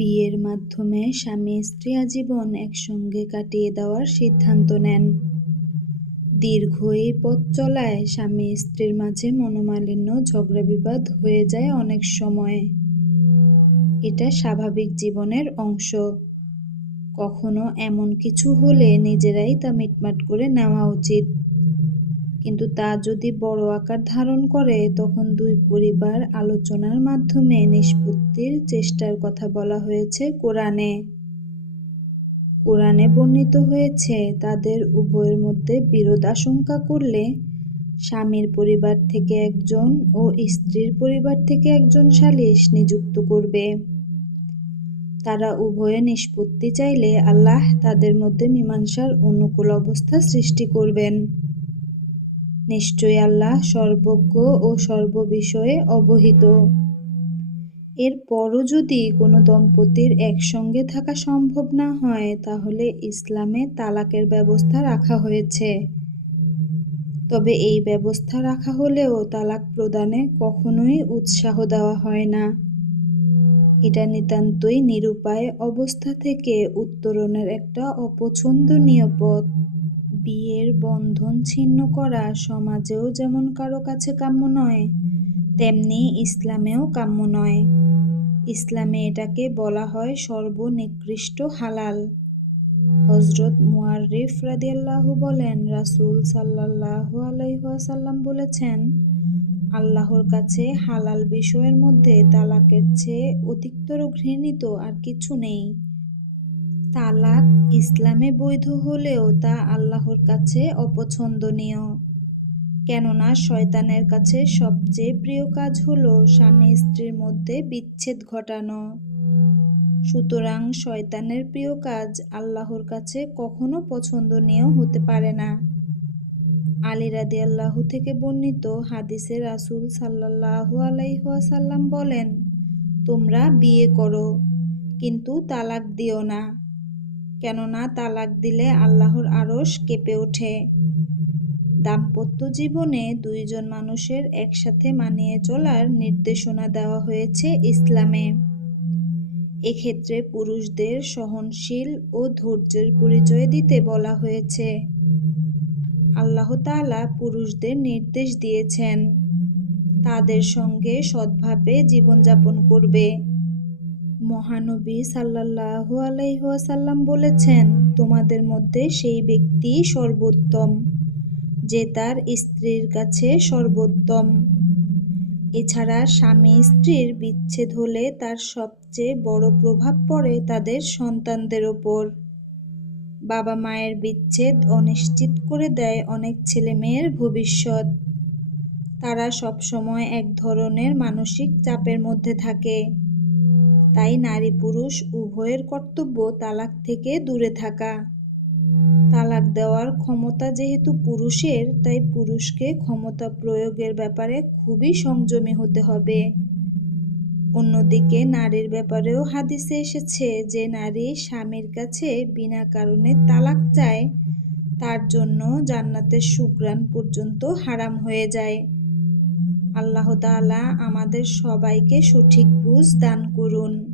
বিয়ের মাধ্যমে স্বামী-স্ত্রী আজীবন একসঙ্গে কাটিয়ে দেওয়ার সিদ্ধান্ত নেন। দীর্ঘ এই পথ চলায় স্বামী-স্ত্রীর মাঝে মনোমালিন্য, ঝগড়া-বিবাদ হয়ে যায় অনেক সময়। এটা স্বাভাবিক জীবনের অংশ। কখনো এমন কিছু হলে নিজেরাই তা মিটমাট করে নেওয়া উচিত। কিন্তু তা যদি বড় আকার ধারণ করে তখন দুই পরিবার আলোচনার মাধ্যমে নিষ্পত্তির চেষ্টার কথা বলা হয়েছে কোরআনে। কোরআনে বর্ণিত হয়েছে, তাদের উভয়ের মধ্যে বিরোধ আশঙ্কা করলে স্বামীর পরিবার থেকে একজন ও স্ত্রীর পরিবার থেকে একজন সালিস নিযুক্ত করবে। তারা উভয়ে নিষ্পত্তি চাইলে আল্লাহ তাদের মধ্যে মীমাংসার অনুকূল অবস্থা সৃষ্টি করবেন। নিশ্চয়ই আল্লাহ সর্বজ্ঞ ও সর্ববিষয়ে অবহিত। এরপরও যদি কোনো দম্পতির একসঙ্গে থাকা সম্ভব না হয় তাহলে ইসলামে তালাকের ব্যবস্থা রাখা হয়েছে। তবে এই ব্যবস্থা রাখা হলেও তালাক প্রদানে কখনোই উৎসাহ দেওয়া হয় না। এটা নিতান্তই নিরুপায় অবস্থা থেকে উত্তরণের একটা অপছন্দনীয় পথ। বিয়ের বন্ধন ছিন্ন করা সমাজেও যেমন কারো কাছে কাম্য নয়, তেমনি ইসলামেও কাম্য নয়। ইসলামে এটাকে বলা হয় সর্বনিকৃষ্ট হালাল। হযরত মুয়াররিফ রাদিয়াল্লাহু বলেন, রাসূল সাল্লাল্লাহু আলাইহি ওয়াসাল্লাম বলেছেন, আল্লাহর কাছে হালাল বিষয়ের মধ্যে তালাকের চেয়ে অধিকতর ঘৃণিত আর কিছু নেই। তালাক ইসলামে বৈধ হলেও তা আল্লাহর কাছে অপছন্দনীয়। কেননা শয়তানের কাছে সবচেয়ে প্রিয় কাজ হলো স্বামী স্ত্রীর মধ্যে বিচ্ছেদ ঘটানো। সুতরাং শয়তানের প্রিয় কাজ আল্লাহর কাছে কখনো পছন্দনীয় হতে পারে না। আলী রাদিয়াল্লাহু থেকে বর্ণিত হাদিসে রাসূল সাল্লাল্লাহু আলাইহি ওয়াসাল্লাম বলেন, তোমরা বিয়ে করো, কিন্তু তালাক দিও না, কেননা তালাক দিলে আল্লাহর আরশ কেঁপে ওঠে। দাম্পত্য জীবনে দুইজন মানুষের একসাথে মানিয়ে চলার নির্দেশনা দেওয়া হয়েছে ইসলামে। এক্ষেত্রে পুরুষদের সহনশীল ও ধৈর্যের পরিচয় দিতে বলা হয়েছে। আল্লাহ তাআলা পুরুষদের নির্দেশ দিয়েছেন, তাদের সঙ্গে সৎভাবে জীবনযাপন করবে। মহানবী সাল্লাল্লাহু আলাইহি ওয়াসাল্লাম বলেছেন, তোমাদের মধ্যে সেই ব্যক্তি সর্বোত্তম যে তার স্ত্রীর কাছে সর্বোত্তম। এছাড়া স্বামী স্ত্রীর বিচ্ছেদ হলে তার সবচেয়ে বড় প্রভাব পড়ে তাদের সন্তানদের ওপর। বাবা মায়ের বিচ্ছেদ অনিশ্চিত করে দেয় অনেক ছেলে মেয়ের ভবিষ্যৎ। তারা সবসময় এক ধরনের মানসিক চাপের মধ্যে থাকে। তাই নারী পুরুষ উভয়ের কর্তব্য তালাক থেকে দূরে থাকা। তালাক দেওয়ার ক্ষমতা যেহেতু পুরুষের, তাই পুরুষকে ক্ষমতা প্রয়োগের ব্যাপারে খুবই সংযমী হতে হবে। অন্যদিকে নারীর ব্যাপারেও হাদিসে এসেছে যে নারী স্বামীর কাছে বিনা কারণে তালাক চায় তার জন্য জান্নাতের সুঘ্রাণ পর্যন্ত হারাম হয়ে যায়। আল্লাহ তাআলা আমাদের সবাইকে সঠিক বুঝ দান করুন।